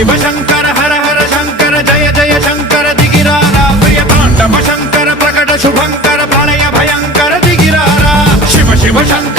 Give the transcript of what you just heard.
शिव शंकर हर हर शंकर जय जय शंकर दिगिरारा प्रिय तांडव शंकर प्रकट शुभंकर प्रलय भयंकर दिगिरारा शिव शिव शंकर